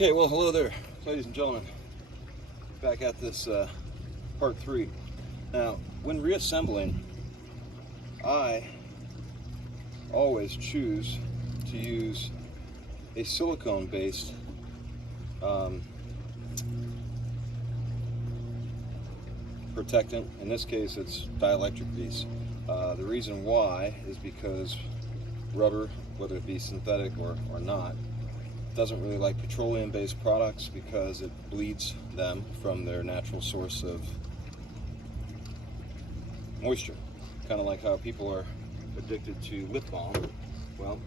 Okay, well, hello there, ladies and gentlemen. Back at this part 3. Now, when reassembling, I always choose to use a silicone-based protectant. In this case, it's dielectric grease. The reason why is because rubber, whether it be synthetic or not, doesn't really like petroleum-based products because it bleeds them from their natural source of moisture. Kind of like how people are addicted to lip balm. Well,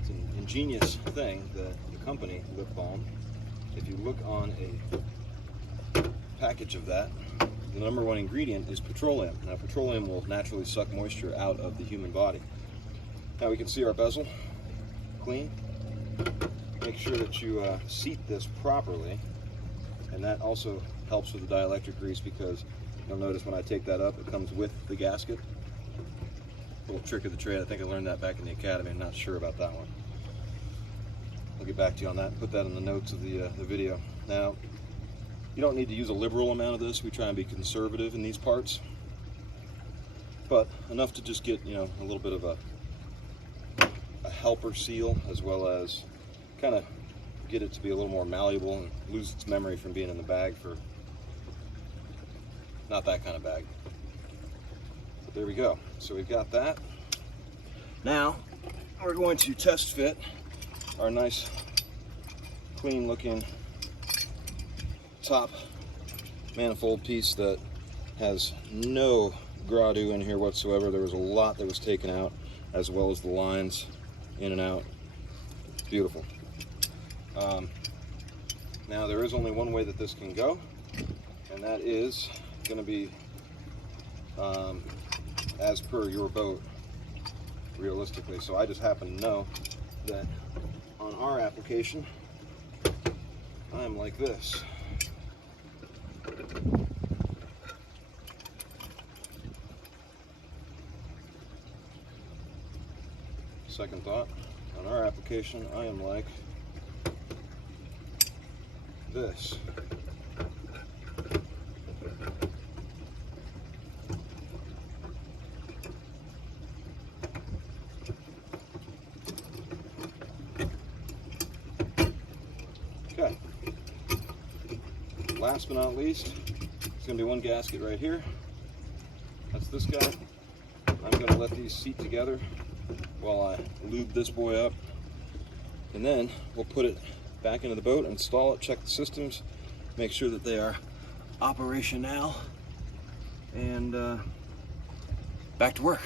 it's an ingenious thing, the company Lip Balm. If you look on a package of that, the #1 ingredient is petroleum. Now, petroleum will naturally suck moisture out of the human body. Now we can see our bezel, clean. Make sure that you seat this properly, and that also helps with the dielectric grease because you'll notice when I take that up, it comes with the gasket. Little trick of the trade. I think I learned that back in the academy. I'm not sure about that one. I'll get back to you on that and put that in the notes of the video. Now, you don't need to use a liberal amount of this. We try and be conservative in these parts, but enough to just get, a little bit of a helper seal, as well as kind of get it to be a little more malleable and lose its memory from being in the bag for not that kind of bag. But there we go. So we've got that. Now we're going to test fit our nice clean looking top manifold piece that has no gradu in here whatsoever. There was a lot that was taken out, as well as the lines in and out. Beautiful. Now there is only one way that this can go, and that is going to be as per your boat, realistically. So I just happen to know that on our application, I'm like this. Second thought, on our application, I am like this. Okay. Last but not least, it's going to be one gasket right here. That's this guy. I'm going to let these seat together while I lube this boy up, and then we'll put it back into the boat, install it, check the systems, make sure that they are operational, and back to work.